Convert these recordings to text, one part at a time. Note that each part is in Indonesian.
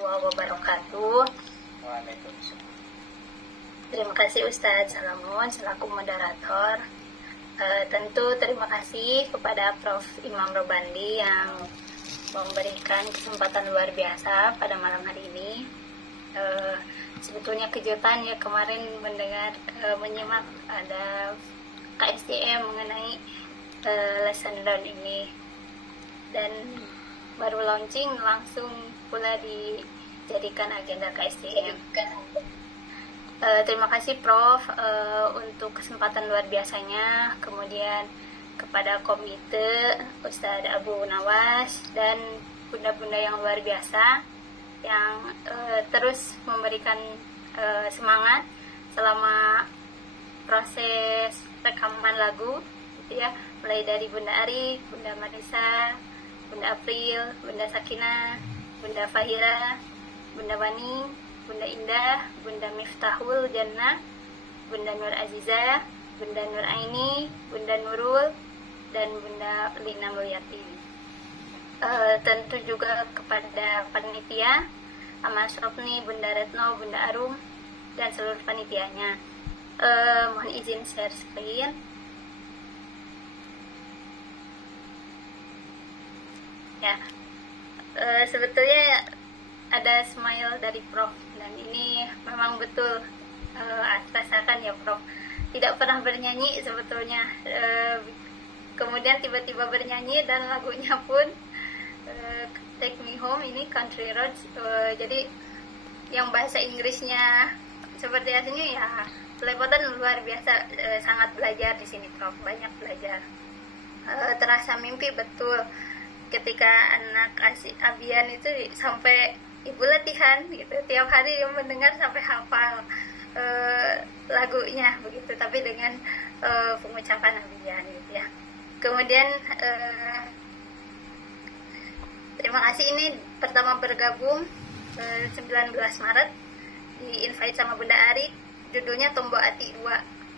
warahmatullahi wabarakatuh. Waalaikumsalam. Terima kasih Ustadz Salamun selaku moderator. Tentu terima kasih kepada Prof. Imam Robandi yang memberikan kesempatan luar biasa pada malam hari ini. Sebetulnya kejutan ya kemarin menyimak ada KSDM mengenai lesson learn ini, dan baru launching langsung pula dijadikan agenda KSDM. Terima kasih Prof untuk kesempatan luar biasanya, kemudian kepada komite Ustadz Abu Nawas dan bunda-bunda yang luar biasa yang terus memberikan semangat selama proses rekaman lagu gitu ya, mulai dari Bunda Ari, Bunda Marisa, Bunda April, Bunda Sakinah, Bunda Fahira, Bunda Bani, Bunda Indah, Bunda Miftahul Jannah, Bunda Nur Aziza, Bunda Nur Aini, Bunda Nurul, dan Bunda Lina Mulyati. Tentu juga kepada panitia Amal Sopni, Bunda Retno, Bunda Arum, dan seluruh panitianya. Mohon izin share screen. Ya, sebetulnya ada smile dari Prof, dan ini memang betul rasakan ya Prof. Tidak pernah bernyanyi sebetulnya, kemudian tiba-tiba bernyanyi dan lagunya pun Take Me Home ini Country Roads. Jadi yang bahasa Inggrisnya seperti aslinya ya pelepotan luar biasa, sangat belajar di sini Prof, banyak belajar. Terasa mimpi betul ketika anak Abian itu sampai ibu latihan gitu, tiap hari mendengar sampai hafal lagunya begitu, tapi dengan pengucapan Abian gitu ya. Kemudian terima kasih, ini pertama bergabung 19 Maret di invite sama Bunda Ari, judulnya Tombo Ati 2.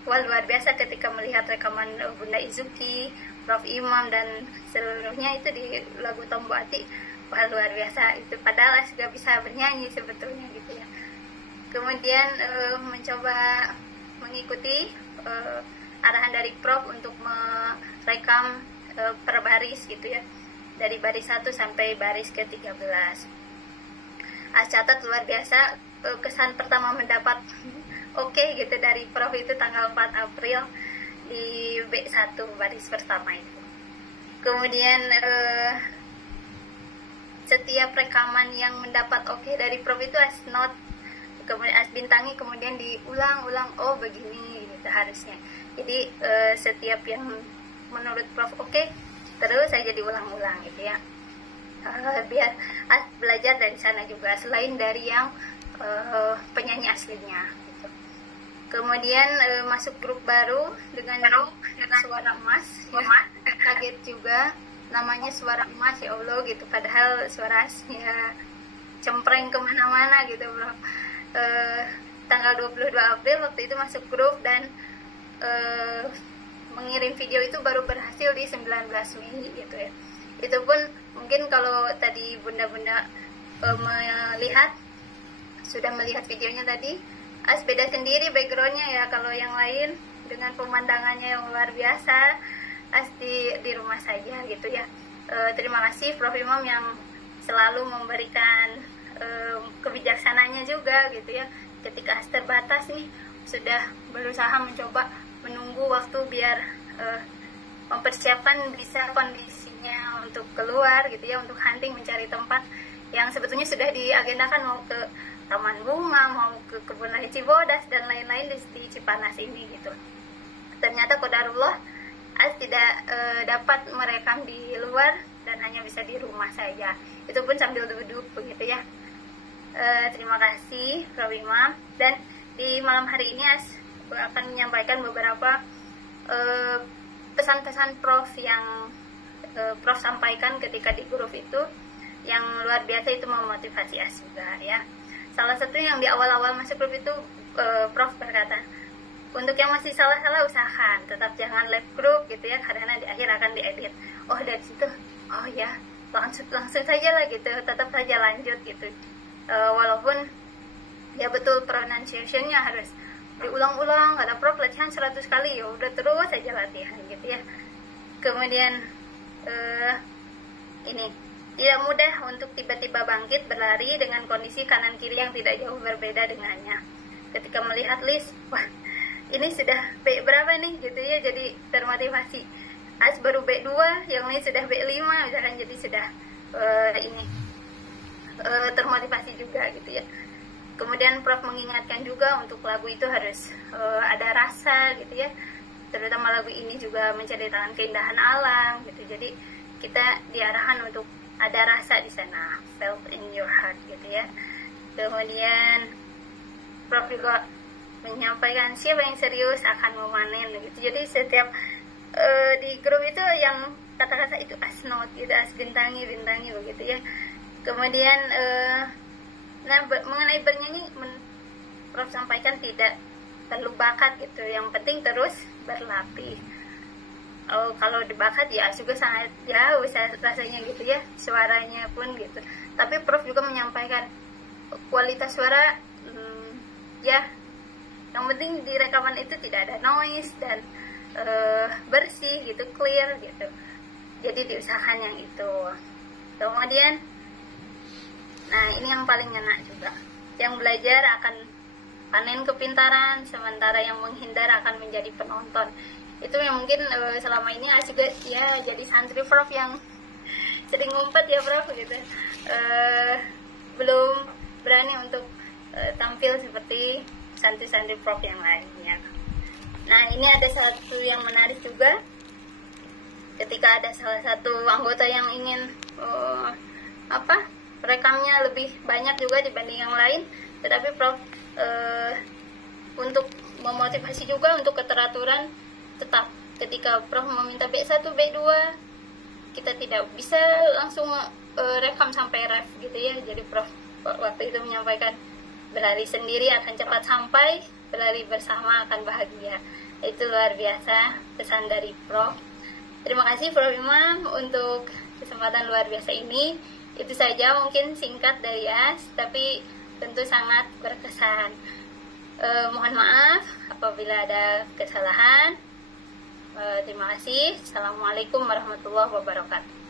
Wah, luar biasa ketika melihat rekaman Bunda Izuki, Prof. Imam, dan seluruhnya itu di lagu Tombo Ati. Wah, luar biasa itu, padahal juga bisa bernyanyi sebetulnya gitu ya. Kemudian mencoba mengikuti arahan dari Prof untuk merekam per baris gitu ya, dari baris 1 sampai baris ke-13. Catat luar biasa, kesan pertama mendapat oke gitu dari Prof itu tanggal 4 April di B1 baris pertama itu. Kemudian setiap rekaman yang mendapat oke dari Prof itu as note, kemudian as bintangi, kemudian diulang-ulang, oh begini gitu harusnya. Jadi setiap yang menurut Prof oke, terus saja diulang-ulang gitu ya, biar belajar dari sana juga selain dari yang penyanyi aslinya gitu. Kemudian masuk grup baru dengan suara emas ya. Kaget juga, namanya suara emas ya Allah gitu, padahal suara ya cempreng kemana-mana gitu bro. Tanggal 22 April waktu itu masuk grup, dan mengirim video itu baru berhasil di 19 Mei gitu ya. Itu pun mungkin kalau tadi bunda-bunda sudah melihat videonya tadi, beda sendiri backgroundnya ya. Kalau yang lain dengan pemandangannya yang luar biasa, di rumah saja gitu ya. Terima kasih Prof. Imam yang selalu memberikan kebijaksananya juga gitu ya. Ketika terbatas nih, sudah berusaha mencoba menunggu waktu biar mempersiapkan bisa kondisinya untuk keluar gitu ya, untuk hunting, mencari tempat yang sebetulnya sudah diagendakan, mau ke Taman Bunga, mau ke Kebun Raya Cibodas dan lain-lain di Cipanas ini gitu. Ternyata qadarullah tidak dapat merekam di luar dan hanya bisa di rumah saja. Itu pun sambil duduk begitu ya. Terima kasih Prof. Imam, dan di malam hari ini akan menyampaikan beberapa pesan-pesan Prof yang Prof sampaikan ketika di grup itu, yang luar biasa, itu memotivasi juga ya. Salah satu yang di awal-awal masuk grup itu Prof berkata, untuk yang masih salah-salah usahakan tetap jangan live group gitu ya, karena di akhir akan diedit. Oh, dari situ oh ya langsung saja lah gitu, tetap saja lanjut gitu. Walaupun ya betul pronunciation-nya harus diulang-ulang, kata Prof latihan 100 kali, ya udah terus aja latihan gitu ya. Kemudian ini tidak mudah untuk tiba-tiba bangkit berlari dengan kondisi kanan kiri yang tidak jauh berbeda dengannya. Ketika melihat list, wah ini sudah B berapa nih gitu ya, jadi termotivasi. As baru B2, yang lain sudah B5 misalkan, jadi sudah termotivasi juga gitu ya. Kemudian Prof mengingatkan juga untuk lagu itu harus ada rasa gitu ya, terutama lagu ini juga menceritakan keindahan alam gitu, jadi kita diarahkan untuk ada rasa di sana, felt in your heart gitu ya. Kemudian Prof juga menyampaikan siapa yang serius akan memanen gitu, jadi setiap di grup itu yang kata-kata itu as note gitu, as bintangi begitu ya. Kemudian mengenai bernyanyi, Prof sampaikan tidak perlu bakat gitu, yang penting terus berlatih. Kalau dibakat ya juga sangat jauh rasanya gitu ya, suaranya pun gitu. Tapi Prof juga menyampaikan kualitas suara ya, yang penting di rekaman itu tidak ada noise dan bersih gitu, clear gitu. Jadi diusahakan yang itu. Kemudian nah ini yang paling enak juga, yang belajar akan panen kepintaran, sementara yang menghindar akan menjadi penonton. Itu yang mungkin selama ini asik ya, jadi santri Prof yang sering ngumpet ya Prof gitu, belum berani untuk tampil seperti santri-santri Prof yang lainnya. Nah ini ada satu yang menarik juga, ketika ada salah satu anggota yang ingin rekamnya lebih banyak juga dibanding yang lain, tetapi Prof untuk memotivasi juga untuk keteraturan, tetap ketika Prof meminta B1, B2, kita tidak bisa langsung rekam sampai ref gitu ya. Jadi Prof waktu itu menyampaikan berlari sendiri akan cepat sampai, berlari bersama akan bahagia. Itu luar biasa pesan dari Prof. Terima kasih Prof Imam untuk kesempatan luar biasa ini. Itu saja mungkin singkat dari As, tapi tentu sangat berkesan. Mohon maaf apabila ada kesalahan. Terima kasih. Assalamualaikum warahmatullahi wabarakatuh.